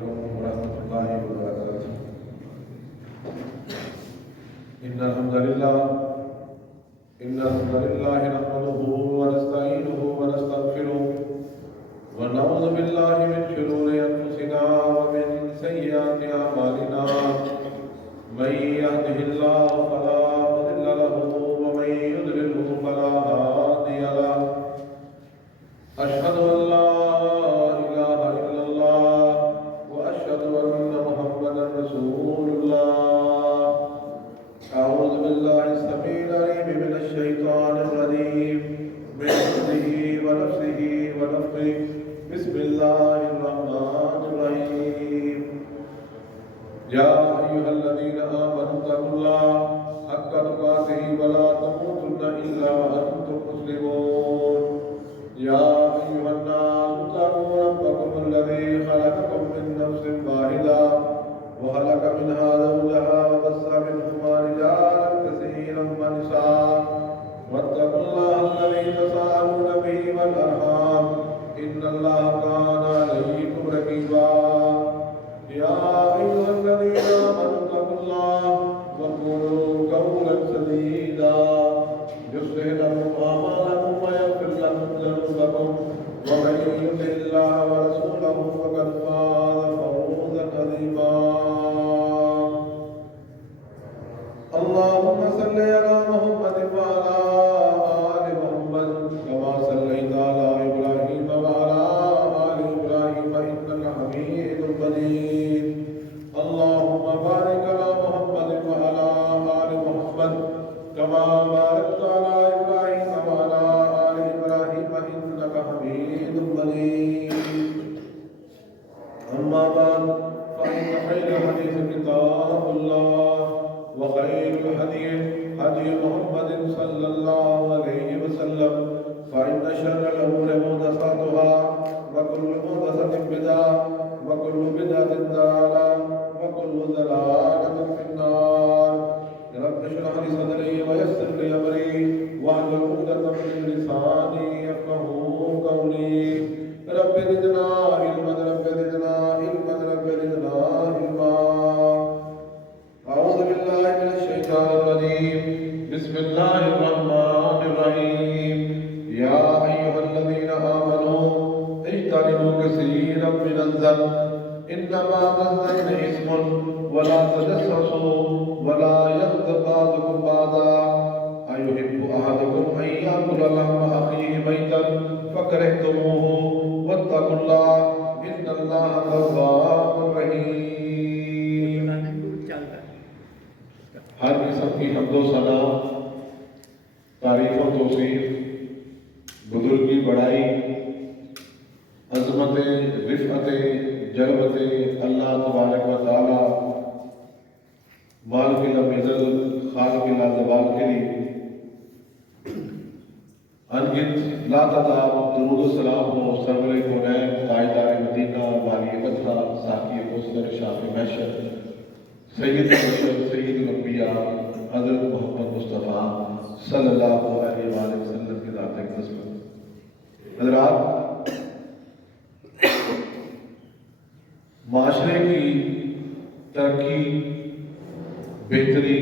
علیکم ورحمۃ اللہ وبرکاتہ۔ ان الحمد للہ نحمده ونستعینه ونستغفره ونعوذ باللہ من شرور انفسنا ومن سیئات اعمالنا، من يهده الله فلا مضل له ومن يضلله فلا هادي له، اشهد ان لا اله الا الله واشهد ان محمدا رسول الله۔ اعوذ بالله السميع العليم من الشيطان الرجيم، من همزه ونفسه ونفخه، بسم الله الرحمن الرحيم۔ يا أيها الذين آمنوا اتقوا الله حق تقاته ولا تموتن إلا وأنتم مسلمون۔ يا أيها الناس اتقوا ربكم الذي خلقكم من نفس واحدة وخلق منها زوجها وبث منهما رجالا كثيرا ونساء، واتقوا الله الذي تساءلون به والأرحام إن الله كان عليكم رقيبا۔ يا أيها الذين آمنوا اتقوا الله وقولوا قولا سديدا يصلح لكم أعمالكم ويغفر لكم ذنوبكم، ومن يطع الله ورسوله فقد فاز فوزا عظيما۔ اللهم صل على محمد وعلى آل محمد كما صليت على إبراهيم وعلى آل إبراهيم إنك حميد مجيد۔ اللهم بارك على محمد وعلى آل محمد كما باركت على إبراهيم وعلى آل إبراهيم إنك حميد مجيد۔ أما بعد فإن خير الحديث كتاب الله، وخير الهدي هدي محمد صلى الله عليه وسلم، فإن شر الأمور محدثاتها، وكل محدثة بدعة، وكل بدعة ضلالة، وكل ضلالة في النار۔ رب اشرح لي صدري ويسر لي أمري واحلل عقدة من لساني يفقهوا قولي۔ رب زدنا علما، رب زدنا علما، رب زدنا علما۔ أعوذ بالله من الشيطان الرجيم، بسم الله الرحمن الرحيم۔ يا أيها الذين آمنوا اجتنبوا كثيرا من الظن إنما الظن إثم، ولا تجسسوا ولا يغتب بعضكم بعضا، أيحب أحدكم أن يأكل لحم أخيه ميتا فكرهتموه، واتقوا الله إن الله تواب رحيم۔ ہر قسم کی حمد و ثنا، تعریف و توصیف، بزرگی بڑائی، عظمت، رفعت، جلوت اللہ تبارک و تعالی مالک الامزل خالق لازوال کے لیے انگنت لا تعداد درود و سلام ہو سرور کونین تاجدار مدینہ والی مدینہ ساقی کوثر شافع محشر سید البشر سید الانبیاء حضرت محمد مصطفیٰ صلی اللہ علیہ وآلہ وسلم کی ذات اقدس پر۔ حضرات، معاشرے کی ترقی، بہتری،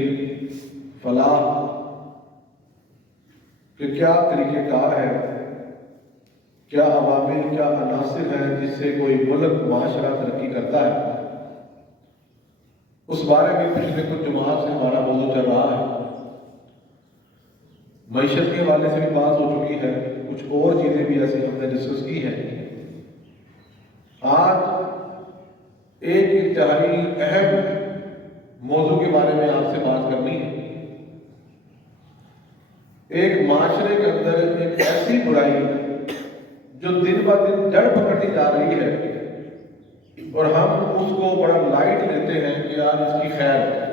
فلاح کہ کیا طریقہ کار ہے، کیا عوامل، کیا عناصر ہیں جس سے کوئی ملک، معاشرہ ترقی کرتا ہے، اس بارے میں پچھلے کچھ جمعات سے ہمارا موضوع چل رہا ہے۔ معیشت کے حوالے سے بھی بات ہو چکی ہے، کچھ اور چیزیں بھی ایسی ہم نے ڈسکس کی ہیں۔ آج ایک انتہائی اہم موضوع کے بارے میں آپ سے بات کرنی ہے۔ ایک معاشرے کے اندر ایک ایسی برائی جو دن بہ دن جڑ پکڑتی جا رہی ہے اور ہم اس کو بڑا لائٹ لیتے ہیں کہ یار اس کی خیر ہے۔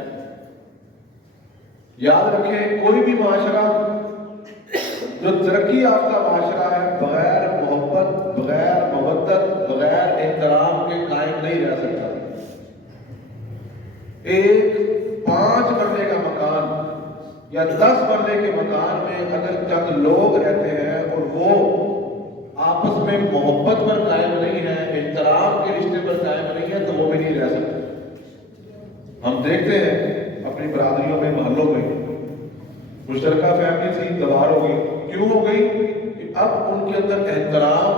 یاد رکھیں، کوئی بھی معاشرہ جو ترقی یافتہ معاشرہ ہے بغیر محبت، بغیر مودت، بغیر احترام کے قائم نہیں رہ سکتا۔ ایک 5 مرلے کا مکان یا 10 مرلے کے مکان میں اگر چند لوگ رہتے ہیں اور وہ آپس میں محبت پر قائم نہیں ہے، احترام کے رشتے پر قائم نہیں ہے، تو وہ دیکھتے ہیں اپنی برادریوں میں، محلوں میں مشترکہ فیملی تھی، دوار ہو گئی. کیوں ہو گئی؟ کہ اب ان کے اندر احترام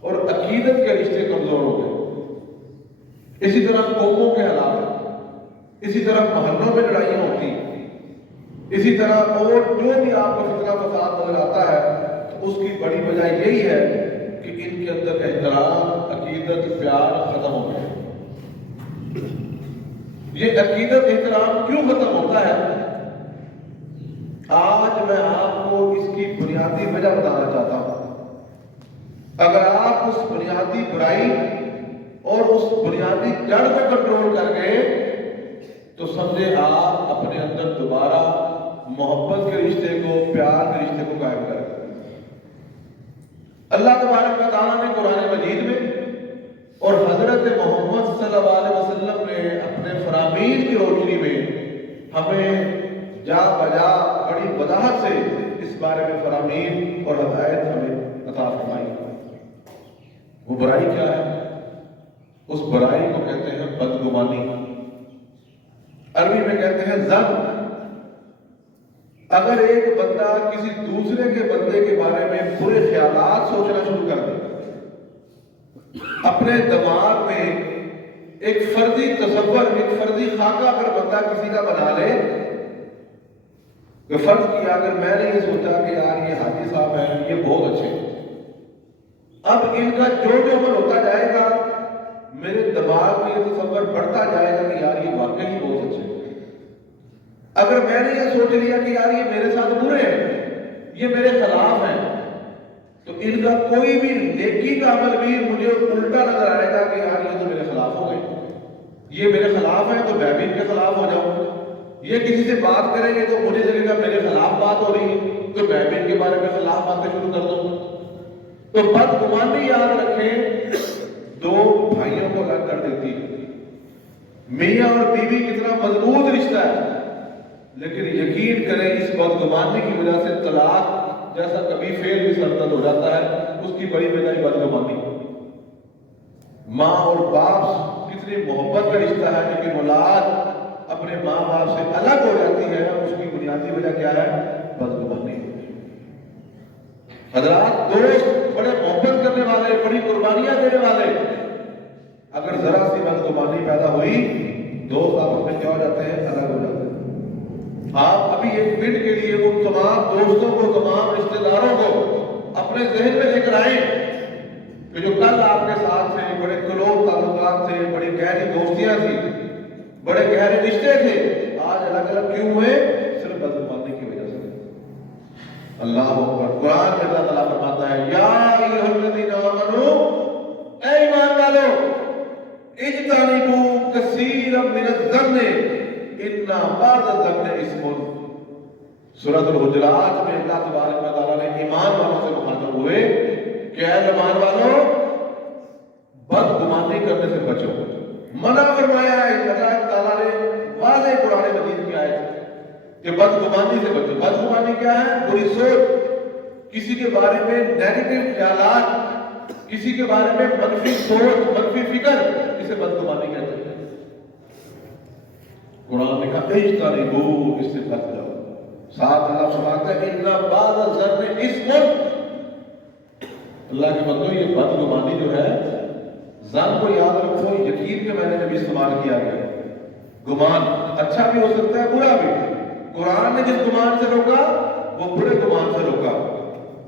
اور عقیدت کے رشتے کمزور ہو گئے. اسی طرح قوموں کے حالات، اسی طرح محلوں میں لڑائیاں ہوتی، اسی طرح اور جو بھی آپ کو فتنہ فساد نظر آتا ہے تو اس کی بڑی وجہ یہی ہے کہ ان کے اندر احترام، عقیدت، پیار ختم ہو گیا. یہ عقیدت احترام کیوں ختم ہوتا ہے؟ آج میں آپ کو اس کی بنیادی وجہ بتانا چاہتا ہوں. اگر آپ اس بنیادی برائی اور اس بنیادی جڑ کو کنٹرول کر گئے تو سمجھے آپ اپنے اندر دوبارہ محبت کے رشتے کو، پیار کے رشتے کو قائم کر گئے. اللہ تبارک و تعالیٰ نے قرآن مجید میں اور حضرت محمد صلی اللہ علیہ وسلم نے اپنے فرامین کی روشنی میں ہمیں جا بجا بڑی وضاحت سے اس بارے میں فرامین اور ہدایت ہمیں عطا فرمائی. وہ برائی کیا ہے؟ اس برائی کو کہتے ہیں بدگمانی، عربی میں کہتے ہیں ظن. اگر ایک بندہ کسی دوسرے کے بندے کے بارے میں برے خیالات سوچنا شروع کر دے، اپنے دماغ میں ایک فرضی تصور، ایک فرضی خاکہ اگر بندہ کسی کا بنا لے، کہ فرض کیا اگر میں نے یہ سوچا کہ یار یہ حاجی صاحب ہیں، یہ بہت اچھے، اب ان کا جو عمل ہوتا جائے گا میرے دماغ میں یہ تصور بڑھتا جائے گا کہ یار یہ واقعی بہت اچھے. اگر میں نے یہ سوچ لیا کہ یار یہ میرے ساتھ برے ہیں، یہ میرے خلاف ہیں، تو ان کا کوئی بھی نیکی کا عمل بھی مجھے الٹا نظر آئے گا کہ یار یہ تو میرے خلاف ہو گئے، یہ میرے خلاف ہیں تو میں بھی ان کے خلاف ہو جاؤں. یہ کسی سے بات کریں گے تو مجھے لگے گا میرے خلاف بات ہو رہی ہے تو میں بھی ان کے بارے میں خلاف باتیں شروع کر دوں. تو بدگمانی یاد رکھیں دو بھائیوں کو الگ کر دیتی ہے. میاں اور بیوی کتنا مضبوط رشتہ ہے، لیکن یقین کریں اس بدگمانی کی وجہ سے طلاق جیسا کبھی فعل بھی سرزد ہو جاتا ہے. اس کی بڑی وجہ بدگمانی. ماں اور باپ کتنی محبت کا رشتہ ہے، لیکن اولاد اپنے ماں باپ سے الگ ہو جاتی ہے. اس کی بنیادی وجہ کیا ہے؟ بدگمانی. حضرات، دوست بڑے محبت کرنے والے، بڑی قربانیاں دینے والے، اگر ذرا سی بدگمانی پیدا ہوئی دوست آپس میں کیا ہو جاتے ہیں؟ الگ ہو جاتے ہیں. آپ ابھی ایک منٹ کے لیے ان تمام دوستوں کو، تمام رشتہ داروں کو اپنے ذہن میں لے کر آئیں کہ جو کل آپ کے ساتھ تھے، بڑے کلوز تعلقات تھے، بڑی گہری دوستیاں تھیں، بڑے گہرے رشتے تھے، آج الگ الگ کیوں ہوئے؟ صرف بدگمانی کی وجہ سے. اللہ اکبر. قرآن میں اللہ تعالیٰ فرماتا ہے یا ایھا الذین آمنوا، اے ایمان والو، اجتنبوا کثیرا من الظن ان بعض الظن اثم. سورۃ الحجرات میں اللہ تبارک و تعالیٰ نے ایمان والوں سے مخاطب ہوئے کہ اے ایمان والو، بدگمانی کرنے سے بچو. منع فرمایا ہے اللہ تعالیٰ نے واضح قرآن مجید کی آیت کہ بدگمانی سے بچو. بدگمانی کیا ہے؟ بری سوچ، کسی کے بارے میں نیگیٹو خیالات، کسی کے بارے میں منفی سوچ، منفی فکر، اسے بدگمانی کہتے ہیں. قرآن نے کہا اجتنبوا، اس سے بچ جاؤ. ساتھ اللہ فرماتا ہے ان بعض الظن اثم. اللہ کے بندو، یہ بدگمانی جو ہے، ظن کو یاد رکھو، یقین کے معنی میں بھی استعمال کیا گیا. گمان اچھا بھی ہو سکتا ہے، برا بھی. قرآن نے جس گمان سے روکا وہ برے گمان سے روکا.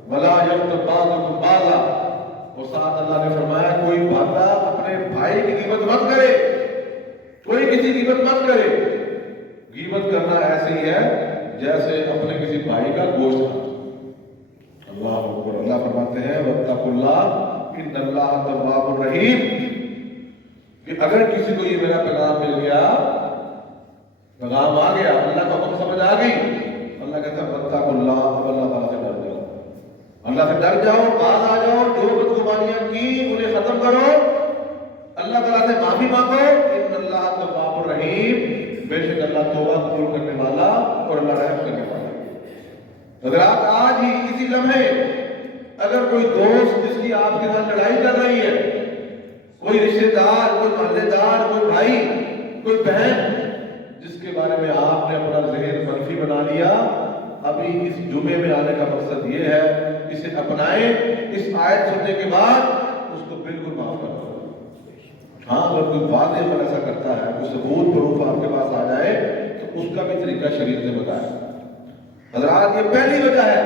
وَلَا يَغْتَبْ بَعْضُكُمْ بَعْضًا. اور ساتھ اللہ نے فرمایا کوئی بندہ اپنے بھائی کی غیبت مت کرے، کوئی کسی کی غیبت مت کرے. غیبت کرنا ایسے ہی ہے جیسے اپنے کسی بھائی کا گوشت کھانا. اللہ اکبر. اللہ فرماتے ہیں وَاتَّقُوا اللَّهَ إِنَّ اللَّهَ تَوَّابٌ رَحِيمٌ. کہ اگر کسی کو یہ میرا پیغام مل گیا، پیغام آ گیا، اللہ کا حکم سمجھ آ گئی، اللہ کہتا ہے وَاتَّقُوا اللَّهَ، اللہ تعالیٰ سے ڈر جاؤ. اللہ سے ڈر جاؤ، باز آ جاؤ، جو بدگمانیاں کی انہیں ختم کرو، اللہ تعالیٰ سے معافی مانگو. ان اللہ تواب الرحیم، بے شک اللہ توبہ قبول کرنے والا اور اللہ رحم کرنے والا. حضرات، آج ہی اسی لمحے اگر کوئی دوست جس کی آپ کے ساتھ لڑائی کر رہی ہے، کوئی رشتہ دار، کوئی محلے دار، کوئی بھائی، کوئی بہن، جس کے بارے میں آپ نے اپنا ذہن منفی بنا لیا، ابھی اس جمعے میں آنے کا مقصد یہ ہے اسے اپنائیں، اس آیت سننے کے بعد اس کو بالکل معاف کر دو۔ ہاں اگر کوئی واضح پر ایسا کرتا ہے، کوئی ثبوت پروف آپ کے پاس آ جائے تو اس کا بھی طریقہ شریعت نے بتایا۔ حضرات یہ پہلی وجہ ہے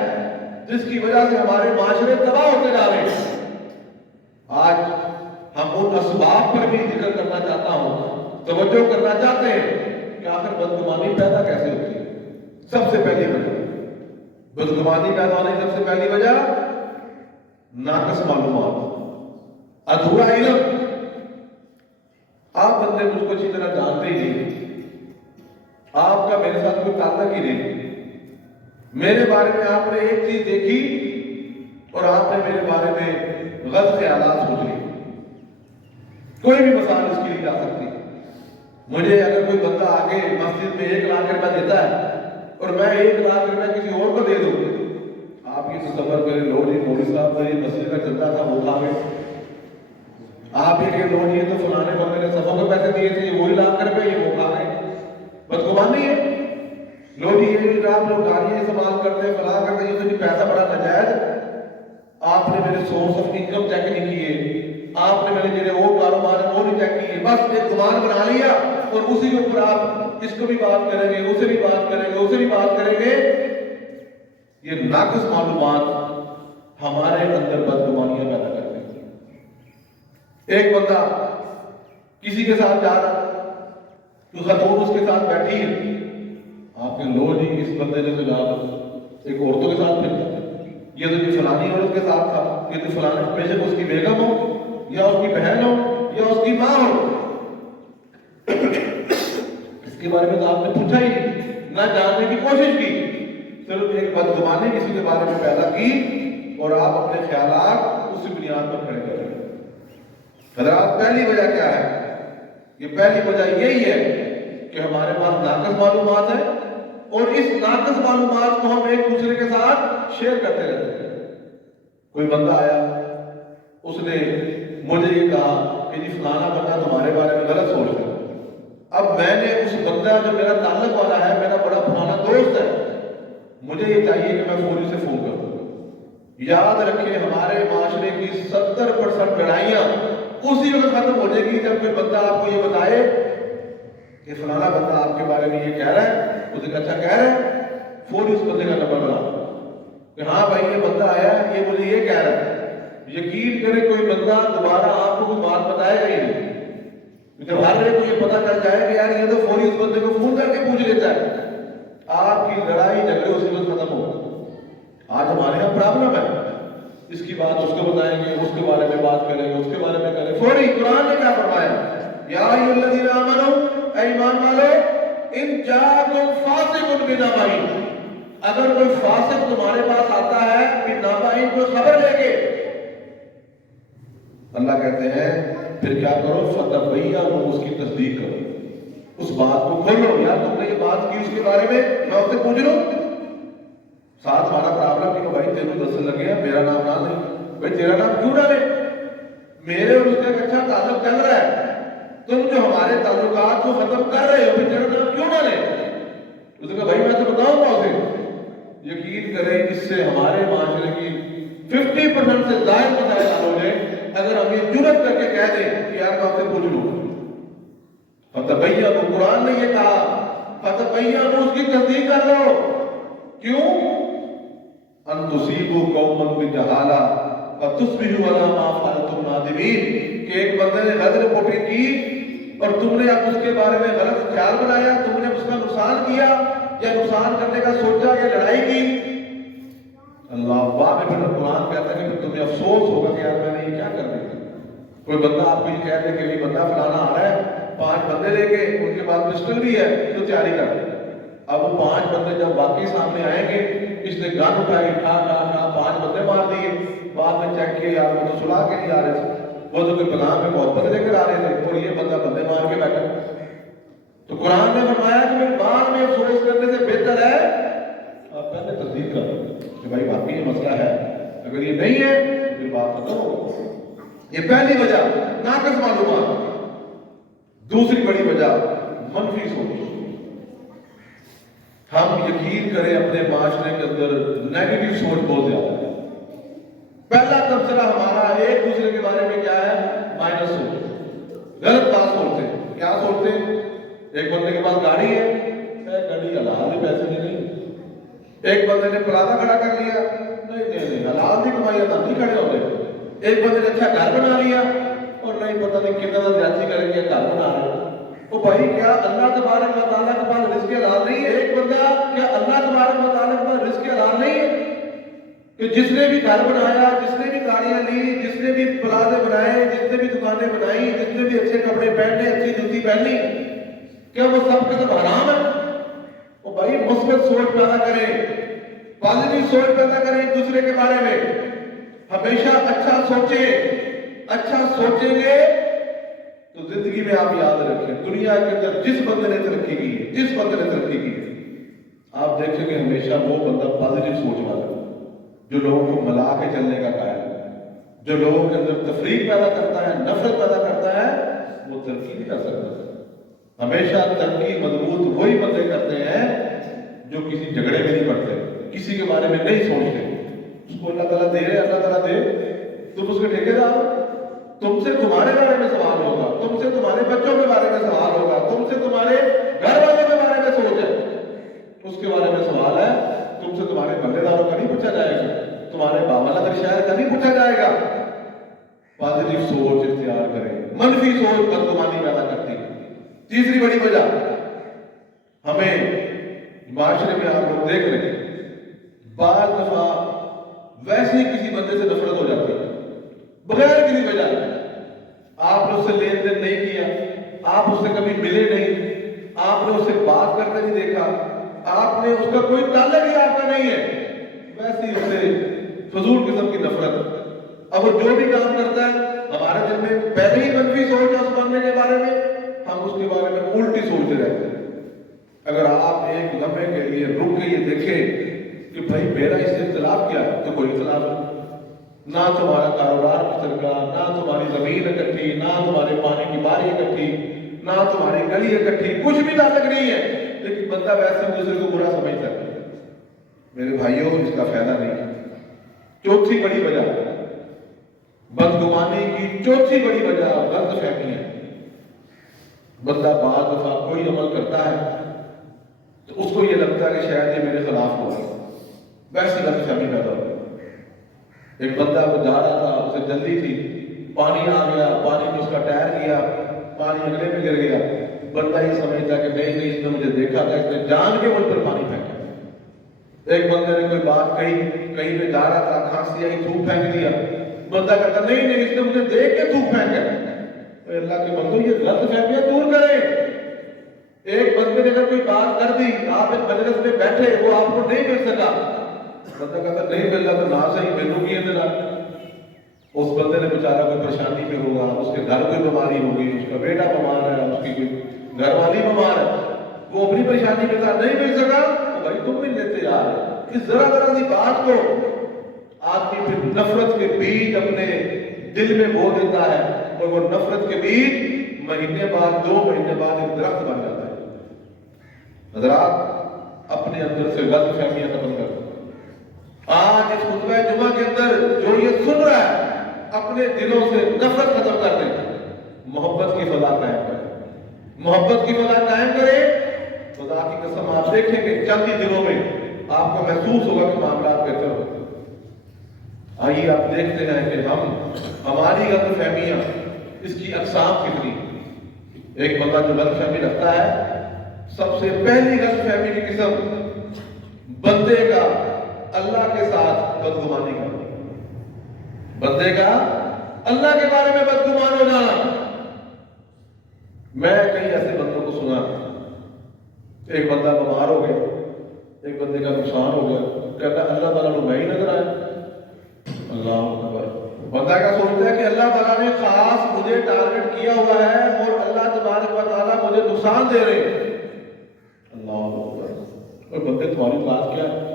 جس کی وجہ سے ہمارے معاشرے تباہ ہوتے جا رہے ہیں۔ آج ہم ان اسباب پر بھی ذکر کرنا چاہتا ہوں، توجہ کرنا چاہتے ہیں کہ آخر بدگمانی پیدا کیسے ہوتی ہے۔ سب سے پہلی وجہ بدگمانی پیدا ہونے کی سب سے پہلی وجہ ناقص معلومات، ادھورا علم۔ آپ بندے مجھ کو اچھی طرح جانتے ہی نہیں، آپ کا میرے ساتھ کوئی تعلق ہی نہیں، میرے بارے میں آپ نے ایک چیز دیکھی اور آپ نے میرے بارے میں غلط خیالات سوچ لی۔ کوئی بھی مثال اس کی لی جا سکتی۔ مجھے اگر کوئی بندہ آگے مسجد میں 1 لاکھ روپے دیتا ہے اور میں 1 لاکھ روپے کسی اور کو دے دوں، آپ یہ تصور کریں، لو جی مولوی صاحب میری مسجد کا چندہ تھا وہ کھا گئے۔ آپ یہ کہ لو جی تو فلانے بندے نے صفوں کو پیسے دیے تھے، وہی لاکھ روپے یہ وہ کھا گئے۔ بدگمانی ہے۔ لو جی یہ آپ لوگ گاڑیاں استعمال کرتے ہیں، فلاں کرتے ہیں، یہ تو پیسہ بڑا ناجائز، آپ نے میرے سورس آف انکم چیک نہیں کیے، آپ نے میرے جڑے وہ کاروبار وہ نہیں چیک کیے، بس ایک گمان بنا لیا اور اسی کے اوپر آپ اس کو بھی بات کریں گے، اسے بھی بات کریں گے، اسے بھی بات کریں گے۔ یہ ناقص معلومات ہمارے اندر بدگمانیاں پیدا کرتے ہیں۔ ایک بندہ کسی کے ساتھ جا رہا، تو خاتون اس کے ساتھ بیٹھی ہے، آپ کے لو جی اس بندے نے تو جا ایک عورتوں کے ساتھ پھرتا ہے، یہ تو جو فلانی عورت کے ساتھ تھا، یہ تو فلانے بے شک اس کی بیگم ہو یا اس کی بہن ہو یا اس کی ماں ہو، اس کے بارے میں تو آپ نے پوچھا ہی نہیں، نہ جاننے کی کوشش کی، صرف ایک بدگمانی کسی کے بارے میں پیدا کی اور آپ اپنے خیالات اسی بنیاد پر کھڑے کر رہے ہیں۔ حضرات پہلی وجہ کیا ہے؟ یہ پہلی وجہ یہی ہے کہ ہمارے پاس ناقص معلومات ہے اور اس ناقص معلومات کو ہم ایک دوسرے کے ساتھ شیئر کرتے رہتے ہیں۔ کوئی بندہ آیا، اس نے مجھے یہ کہا کہ جی فلانا بندہ تمہارے بارے میں غلط سوچ رہا ہے۔ اب میں نے اس بندہ جو میرا تعلق والا ہے، میرا بڑا پرانا دوست ہے، مجھے یہ چاہیے کہ میں فوری سے فون کر دوں۔ یاد رکھیں ہمارے معاشرے کی 70% لڑائیاں اسی وقت ختم ہو جائے گی جب کوئی بندہ آپ کو یہ بتائے کہ فلانا بندہ آپ کے بارے میں یہ کہہ رہا ہے، اسے اچھا کہہ رہا ہے، فوری اس بندے کا نمبر بنا کہ ہاں بھائی یہ بندہ آیا ہے، یہ مجھے یہ کہہ رہا ہے۔ یقین کرے کوئی بندہ دوبارہ آپ کو کوئی بات بتائے گا ہی نہیں، جب ہر ایک کو یہ پتا چل جائے کہ یار یہ تو فوری اس بندے کو فون کر کے پوچھ لیتا ہے، آپ کی لڑائی جھگڑے اسی وقت ختم ہو۔ آج ہمارے یہاں پرابلم ہے، اس کی بات اس کو بتائیں گے، اس کے بارے میں بات کریں گے، اس کے بارے میں کریں گے۔ فوری قرآن نے کیا فرمایا؟ یا ایھا الذین آمنوا، اے ایمان والو، ان جاءکم فاسق بنبأ، اگر کوئی فاسق تمہارے پاس آتا ہے بنبأ، کوئی خبر لے کے، اللہ کہتے ہیں پھر کیا کرو؟ فتبینوا، اس کی تصدیق کرو، اس بات کو کھولو۔ یا تم نے یہ بات کی اس کے بارے میں، میں اس سے پوچھ لوں۔ ساتھ ہمارا پرابلم کہ بھائی تیرے دس لگ گیا، میرا نام نہ لے، بھائی تیرا نام کیوں نہ لے؟ میرے اور اس کا ایک اچھا تعلق چل رہا ہے، تم جو ہمارے تعلقات کو ختم کر رہے ہو، پھر تیرا نام کیوں نہ لے؟ اس نے کہا بھائی میں تو بتاؤں گا اسے۔ یقین کریں اس سے ہمارے معاشرے کی 50% سے زائد مسائل حل ہو جائیں اگر ہم یہ جرأت کر کے کہہ دیں کہ یار میں آپ سے پوچھ لوں۔ فتبینوا، قرآن نے یہ کہا فتبینوا، اس کی تصدیق کر لو۔ کیوں؟ ان تصیبوا قوما بجہالہ فتصبحوا علی ما فعلتم نادمین، کہ ایک بندے نے غلط رپورٹنگ کی اور تم نے اب اس کے بارے میں غلط خیال بنایا، تم نے اس کا نقصان کیا یا نقصان کرنے کا سوچا یا لڑائی کی، اللہ واہ میں پھر قرآن کہتا ہے کہ پھر تمہیں افسوس ہوگا کہ یار میں نے یہ کیا کر دیا۔ کوئی بندہ آپ کو یہ کہہ دے کہ یہ بندہ فلانا آ رہا ہے، 5 بندے لے کے، ان کے بعد پسٹل بھی ہے، تو تیاری کر دیں۔ اب وہ 5 بندے جب واقعی سامنے آئیں گے، اس نے گن اٹھائی، ٹھا 5 بندے مار دیے، بعد میں چیک کیا یار وہ تو سلا کے نہیں آ رہے تھے، وہ تو کوئی پناہ میں محبت لے کر آ رہے تھے اور یہ بندہ بندے مار کے بیٹھا۔ تو قرآن نے فرمایا کہ بعد میں افسوس کرنے سے بہتر ہے آپ پہلے تصدیق کر دو کہ بھائی واقعی یہ مسئلہ ہے، اگر یہ نہیں ہے پھر بات ختم ہو۔ یہ پہلی وجہ ناقص معلومات۔ دوسری بڑی وجہ منفی سوچ۔ ہم یقین کریں اپنے معاشرے کے اندر نیگیٹو سوچ بہت زیادہ ہے. پہلا تبصرہ ہمارا ایک دوسرے کے بارے میں کیا ہے؟ مائنس سوچ، غلط بات سوچتے ہیں. کیا سوچتے ہیں؟ ایک بندے کے پاس گاڑی ہے، گاڑی حلال ہے، پیسے نہیں. ایک بندے نے پلازا کھڑا کر لیا، نہیں حلال کی کمائی تھا، نہیں کھڑے ہو گئے. ایک بندے نے اچھا گھر بنا لیا اور نہیں پتہ نہیں کتنا زیادتی کر کے گھر بنا رہے. تو بھائی کیا اللہ تبارک و تعالیٰ کے پاس رزق حلال نہیں ہے؟ ایک بندہ کیا اللہ تبارک و تعالیٰ کے پاس رزق حلال نہیں ہے کہ جس نے بھی گھر بنایا، جس نے بھی گاڑیاں لی، جس نے بھی پلازے بنائے، جس نے بھی دکانیں بنائی، جس نے بھی اچھے کپڑے پہنے، اچھی جوتی پہنی، کیا وہ سب کا سب حرام ہے؟ وہ بھائی مثبت سوچ پیدا کریں، پازیٹیو سوچ پیدا کریں ایک دوسرے کے بارے میں. ہمیشہ اچھا سوچیں. اچھا سوچیں گے تو زندگی میں آپ یاد رکھیں، دنیا کے اندر جس بندے نے ترقی کی ہے، جس بندے نے ترقی کی ہے، آپ دیکھیں گے ہمیشہ وہ بندہ پازیٹیو سوچ والا ہے، جو لوگوں کو ملا کے چلنے کا قائل ہے، جو لوگوں کے اندر تفریق پیدا کرتا ہے، نفرت پیدا کرتا ہے، وہ ترقی نہیں کر سکتا. ہمیشہ ترقی مضبوط وہی بندے کرتے ہیں جو کسی جھگڑے میں نہیں پڑتے، کسی کے بارے میں نہیں سوچتے. اس کو اللہ تعالیٰ دے رہے، اللہ تعالیٰ دے، تم اس کے ٹھیکیدار ہو. تم سے تمہارے بارے میں سوال ہوگا، تم سے تمہارے بچوں کے بارے میں سوال ہوگا، تم سے تمہارے گھر والوں کے بارے میں سوچ ہے، اس کے بارے میں سوال ہے. تم سے تمہارے بندے داروں کا نہیں پوچھا جائے گا، تمہارے بابا نگر شہر کا نہیں پوچھا جائے گا. پازیٹیو سوچ اختیار کریں. منفی سوچ بدگمانی پیدا کرتی ہے. تیسری بڑی وجہ ہمیں معاشرے میں آپ لوگ دیکھ رہے ہیں، بعض دفعہ ویسے ہی کسی بندے سے نفرت ہو جاتی ہے بغیر کسی وجہ. آپ نے اس سے لین دین نہیں کیا، آپ اس سے کبھی ملے نہیں، آپ نے اس سے بات کرتے نہیں دیکھا، آپ نے اس کا کوئی تعلق ہی آپ کا نہیں ہے، ویسے ہی اس سے فضول قسم کی نفرت. اب وہ جو بھی کام کرتا ہے ہمارے دل میں پہلے ہی منفی سوچ ہے اس بندے کے بارے میں، ہم اس کے بارے میں الٹی سوچتے رہتے ہیں. اگر آپ ایک لمحے کے لیے رک کے یہ دیکھیں کہ بھائی میرا اس سے اختلاف کیا ہے، تو کوئی اختلاف نہیں. نہ تمہارا کاروبار کچھ کا، نہ تمہاری زمین اکٹھی، نہ تمہارے پانی کی باری اکٹھی، نہ تمہاری گلی اکٹھی، کچھ بھی تعلق نہیں ہے. لیکن بندہ ویسے دوسرے کو برا سمجھتا ہے. میرے بھائیوں اس کا فائدہ نہیں ہے. چوتھی بڑی وجہ بدگمانی کی، چوتھی بڑی وجہ غلط فہمی ہے. بندہ بعض دفعہ کوئی عمل کرتا ہے تو اس کو یہ لگتا ہے کہ شاید یہ میرے خلاف ہو رہا ہے، ویسی غلط فہمی پیدا ہو. ایک بندہ وہ جا رہا تھا، اسے جلدی تھی، پانی آ گیا، پانی میں اس کا ٹائر گیا، پانی اگلے میں گر گیا. بندہ یہ سمجھتا کہ نہیں اس نے مجھے دیکھا تھا، اس نے جان کے مجھ پر پانی پھینکا. ایک بندے نے کوئی بات کہی، کہیں پہ جا رہا تھا، کھانسی آئی، تھوک پھینک دیا. بندہ کہتا نہیں اس نے مجھے دیکھ کے تھوک پھینکا. اللہ کے بندو یہ غلط فہمیاں دور کریں. ایک بندے نے اگر کوئی بات کر دی، آپ ایک مجلس میں بیٹھے، وہ آپ کو نہیں مل سکا، بندہ کہتا نہیں مل رہا تو نہ صحیح مینوں کی ہے. اس بندے نے بیچارہ کوئی پریشانی میں ہوگا، اس کے گھر کوئی بیماری ہوگی، اس کا بیٹا بیمار ہے، اس کی کوئی گھر والی بیمار ہے، وہ اپنی پریشانی میں تھا، نہیں مل سکا تو بھائی تم مل لیتے یار. اس ذرا ذرا سی بات کو آدمی پھر نفرت کے بیج اپنے دل میں بو دیتا ہے، اور وہ نفرت کے بیج مہینے بعد، 2 مہینے بعد ایک درخت بن جاتا ہے. حضرات اپنے اندر سے غلط فہمیاں ختم کر دو. آج اس خطبہ جمعہ کے اندر جو یہ سن رہا ہے اپنے دلوں سے نفرت ختم کر دیں، محبت کی فضا قائم کریں. محبت کی فضا قائم کریں. خدا کی قسم آپ دیکھیں کہ چند ہی دنوں میں آپ کو محسوس ہوگا کہ معاملات بہتر ہو. آئیے آپ دیکھتے ہیں کہ ہماری غلط فہمیاں، اس کی اقسام کتنی. ایک بندہ جو غلط فہمی رکھتا ہے، سب سے پہلی غلط فہمی کی قسم بندے کا اللہ کے ساتھ بدگمانی کرنا. بندے کا اللہ کے بارے میں بدگمان ہو جانا. میں کئی ایسے بندوں کو سنا، ایک بندہ بیمار ہو گیا، ایک بندے کا نقصان ہو گیا، کہتا ہے اللہ تعالیٰ میں ہی نظر آیا. اللہ اکبر. بندہ کا سوچتا ہے کہ اللہ تعالیٰ نے خاص مجھے ٹارگٹ کیا ہوا ہے اور اللہ تبارک و تعالیٰ مجھے نقصان دے رہے ہیں. اللہ اکبر. اور بندے تمہاری بات کیا ہے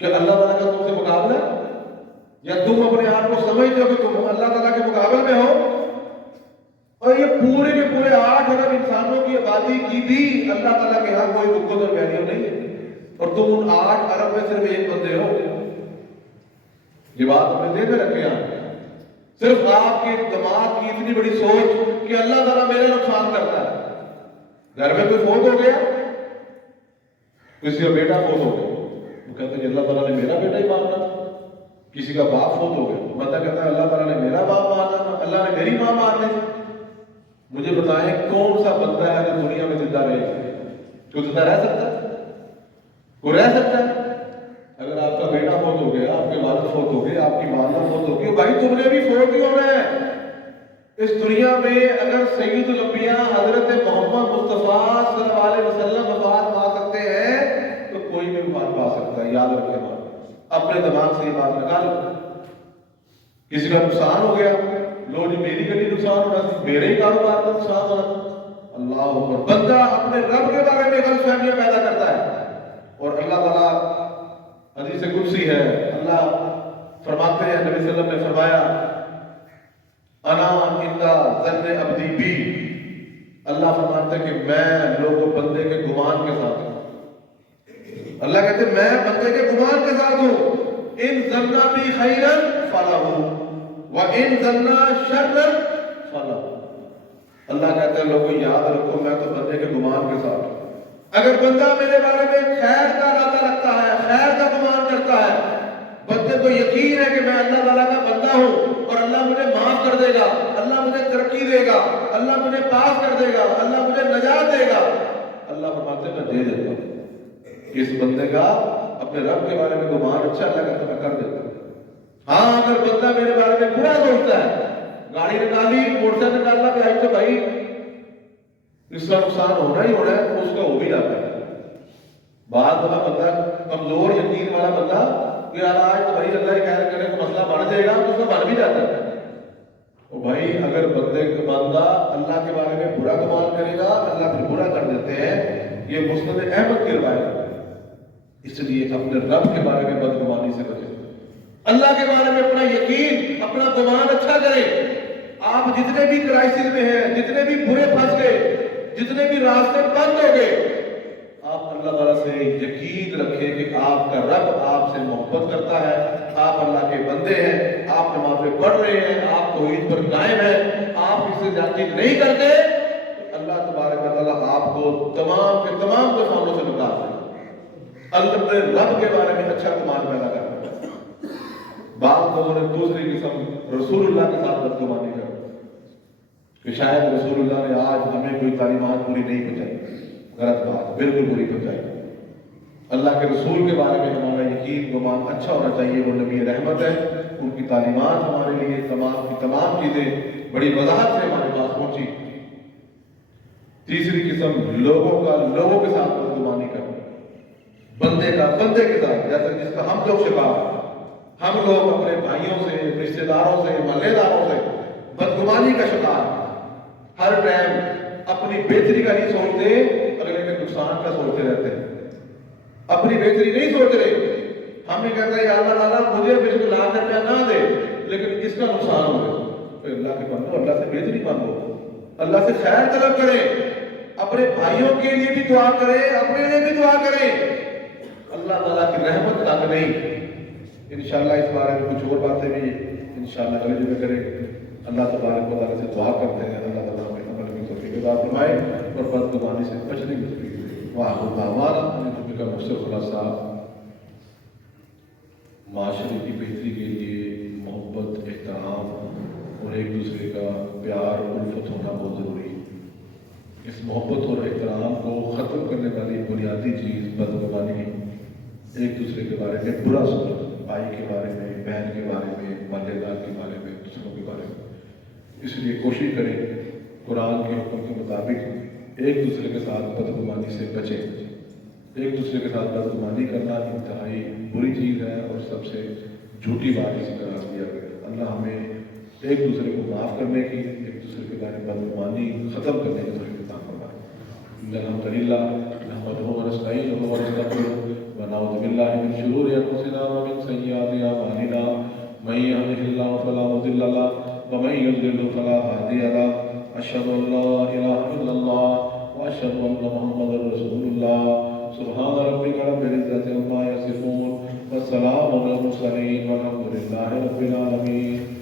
کہ اللہ تعالیٰ کا تم سے مقابلہ ہے، یا تم اپنے آپ کو سمجھتے ہو کہ تم اللہ تعالیٰ کے مقابل میں ہو؟ اور یہ پورے کے پورے 8 ارب انسانوں کی آبادی کی بھی اللہ تعالیٰ کے ہاں کوئی دکھ و ویلیو نہیں. اور تم ان 8 ارب میں صرف ایک بندے ہو. یہ بات اپنے ذہن میں رکھے آپ. صرف آپ کے دماغ کی اتنی بڑی سوچ کہ اللہ تعالیٰ میرا نقصان کرتا ہے. گھر میں کوئی فوت ہو گیا, کسی کا بیٹا فوت ہو گیا, وہ کہتے ہیں اللہ تعالیٰ نے میرا بیٹا ہی مارنا. کسی کا باپ فوت ہو گیا, بندہ کہتا ہے اللہ تعالیٰ نے میرا باپ مارنا, اللہ نے میری ماں مارنی. مجھے بتائیں کون سا بندہ ہے جو دنیا میں زندہ رہے؟ کوئی زندہ رہ سکتا ہے؟ کوئی رہ سکتا ہے؟ اگر آپ کا بیٹا فوت ہو گیا, آپ کے والد فوت ہو گئے, آپ کی والدہ فوت ہو گئی, بھائی تم نے بھی فوت ہی ہونا ہے. اس دنیا میں اگر سید الانبیاء حضرت محمد مصطفیٰ صلی اللہ علیہ وسلم وفات پا سکتے ہیں تو کوئی بھی وفات پا سکتا ہے. یاد رکھیں بات, اپنے دماغ سے یہ بات نکال. کسی کا نقصان ہو گیا, لو جی میری گلی نقصان ہونا, میرے ہی کاروبار کا نقصان ہونا. اللہ اکبر. بندہ اپنے رب کے بارے میں غلط فہمیاں پیدا کرتا ہے. اور اللہ تعالیٰ حدیث قدسی ہے, اللہ فرماتے ہیں, نبی صلی اللہ علیہ وسلم نے فرمایا انا اندا ظن عبدی بی. اللہ فرماتے ہیں کہ میں لوگوں بندے کے گمان کے ساتھ ہوں. اللہ کہتے ہیں میں بندے کے گمان کے ساتھ ہوں. ان ظن بی خیرا فلہ وان ظن شرا فلہ. اللہ کہتے ہیں لوگوں یاد رکھو میں تو بندے کے گمان کے ساتھ ہوں. اگر بندہ میرے بارے میں خیر کا ارادہ رکھتا ہے, خیر کا گمان کرتا ہے, بندے کو یقین ہے کہ میں اللہ تعالیٰ کا بندہ ہوں اور اللہ مجھے معاف کر دے گا, اللہ مجھے ترقی دے گا, اللہ مجھے پاس کر دے گا, اللہ مجھے نجات دے گا, اللہ فرماتے ہیں میں دے دیتا ہوں. اس بندے کا اپنے رب کے بارے میں گمان اچھا اللہ کہتا ہے میں کر دیتا ہوں. ہاں اگر بندہ میرے بارے میں برا سوچتا ہے, گاڑی نکالی, موٹر سائیکل نکالنا بھی آئی تو بھائی اس کا نقصان ہونا ہی ہونا ہے, تو اس کا ہو بھی جاتا ہے. بعض دفعہ بندہ کمزور یقین والا بندہ کہ یار آج تو بھائی اللہ خیر کرے تو مسئلہ بڑھ جائے گا, تو اس کا بن بھی جاتا ہے. اور بھائی اگر بندہ اللہ کے بارے میں برا گمان کرے گا, اللہ پھر برا کر دیتے ہیں. یہ مسند احمد کی روایت ہے. اس لیے اپنے رب کے بارے میں بدگمانی سے بچیں. اللہ کے بارے میں اپنا یقین, اپنا گمان اچھا کریں. آپ جتنے بھی کرائسس میں ہیں, جتنے بھی برے پھنس گئے, جتنے بھی راستے بند ہو گئے, آپ اللہ تعالیٰ سے یقین رکھیں کہ آپ کا رب آپ سے محبت کرتا ہے, آپ اللہ کے بندے ہیں, آپ نمازیں پڑھ رہے ہیں, آپ توحید پر قائم ہیں, آپ اس سے زیادتی نہیں کرتے, اللہ تبارک و تعالیٰ آپ کو تمام کے تمام طوفانوں سے بچا دے. اللہ اپنے رب کے بارے میں اچھا گمان پیدا کرتا ہے. بعض لوگوں نے دوسری قسم رسول اللہ کے ساتھ بدگمانی کر کہ شاید رسول اللہ نے آج ہمیں کوئی تعلیمات پوری نہیں پہنچائی. غلط بات, بالکل پوری پہنچائی. اللہ کے رسول کے بارے میں ہمارا یقین گمان اچھا ہونا چاہیے. وہ نبی رحمت ہے, ان کی تعلیمات ہمارے لیے تمام کی تمام چیزیں بڑی وضاحت سے ہمارے پاس پہنچی. تیسری قسم لوگوں کے ساتھ بدگمانی کرنا. بندے کے ساتھ, جیسا جس کا ہم لوگ شکار ہیں. ہم لوگ اپنے بھائیوں سے, رشتے داروں سے, محلے داروں سے بدگمانی کا شکار ہیں. ہر ٹائم اپنی بہتری کا نہیں سوچتے, اگلے کے نقصان کا سوچتے رہتے ہیں. اپنی بہتری نہیں سوچ رہے. ہم یہ کہتے ہیں یا اللہ تعالیٰ مجھے بے لاکھ روپیہ نہ دے لیکن اس کا نقصان ہو گیا. اللہ کے بندو, اللہ سے بہتری مانگو, اللہ سے خیر طلب کریں, اپنے بھائیوں کے لیے بھی دعا کریں, اپنے لیے بھی دعا کریں. اللہ تعالیٰ کی رحمت تک نہیں. انشاءاللہ اس بارے میں کچھ اور باتیں بھی انشاءاللہ اگلے جگہ کریں. اللہ تبارک و تعالیٰ سے دعا کرتے ہیں اللہ تعالیٰ ہمیں عمل کی توفیق عطا فرمائے اور بدگمانی سے بچنے کی توفیق دے. وآخر دعوانا ان کا مختصر خلاصہ, معاشرے کی بہتری کے لیے محبت, احترام اور ایک دوسرے کا پیار, الفت ہونا بہت ضروری ہے. اس محبت اور احترام کو ختم کرنے والی بنیادی چیز بدگمانی, ایک دوسرے کے بارے میں برا سوچنا, بھائی کے بارے میں, بہن کے بارے میں, والدہ دار کے بارے میں, دوسروں کے بارے میں. اس لیے کوشش کریں قرآن کے حکم کے مطابق ایک دوسرے کے ساتھ بدگمانی سے بچیں. ایک دوسرے کے ساتھ بدگمانی کرنا انتہائی بری چیز ہے اور سب سے جھوٹی بات اسی قرار دیا گیا. اللہ ہمیں ایک دوسرے کو معاف کرنے کی, ایک دوسرے کے بارے میں بدگمانی ختم کرنے کی توفیق عطا فرمائے. الحمدللہ نحمدہ ونستعینہ ونستغفرہ ونعوذ باللہ من شرور انفسنا ومن سیئات اعمالنا من یهده اللہ فلا مضل له ومن يضلل فلا هادي له. اشهد ان لا اله الا الله واشهد ان محمدا رسول الله. سبحان ربك رب العزة المرسلين والحمد لله رب العالمين.